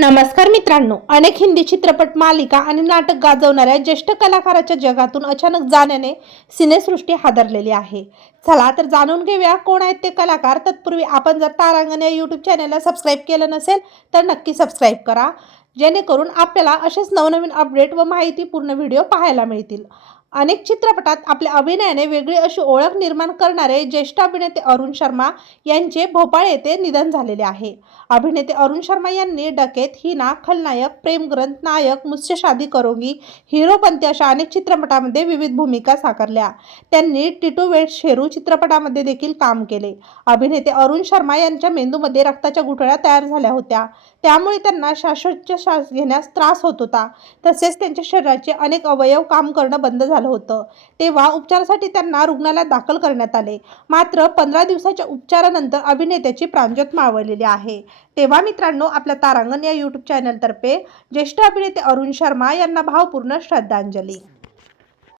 नमस्कार मित्रांनो अनेक हिंदी चित्रपट मालिका आणि नाटक गाजवणाऱ्या ज्येष्ठ कलाकाराच्या जगातून अचानक जाण्याने सिनेसृष्टी हादरलेली आहे. चला तर जाणून घेऊया कोण आहेत ते कलाकार. तत्पूर्वी आपण जर तारांगण या यूट्यूब चॅनलला सबस्क्राईब केलं नसेल तर नक्की सबस्क्राईब करा. जेणेकरून आपल्याला असेच नवनवीन अपडेट व माहितीपूर्ण व्हिडिओ पाहायला मिळतील. अनेक चित्रपटात आपल्या अभिनयाने वेगळी अशी ओळख निर्माण करणारे ज्येष्ठ अभिनेते अरुण शर्मा यांचे भोपाळ येथे निधन झालेले आहे. अभिनेते अरुण शर्मा यांनी डकेत हिना खलनायक प्रेमग्रंथ नायक मुस्य शादी करोगी हिरोपंती अशा अनेक चित्रपटामध्ये विविध भूमिका साकारल्या. त्यांनी टिटू वेट शेरू चित्रपटामध्ये देखील काम केले. अभिनेते अरुण शर्मा यांच्या मेंदूमध्ये रक्ताच्या गुठळ्या तयार झाल्या होत्या. त्यामुळे त्यांना श्वासोच्छ्वास श्वास घेण्यास त्रास होत होता. तसेच त्यांच्या शरीराचे अनेक अवयव काम करणं बंद झालं होतं. तेव्हा उपचारासाठी त्यांना रुग्णालयात दाखल करण्यात आले. मात्र पंधरा दिवसाच्या उपचारानंतर अभिनेत्याची प्राणज्योत मावळलेली आहे. तेव्हा मित्रांनो आपल्या तारांगण या यूट्यूब चॅनलतर्फे ज्येष्ठ अभिनेते अरुण शर्मा यांना भावपूर्ण श्रद्धांजली.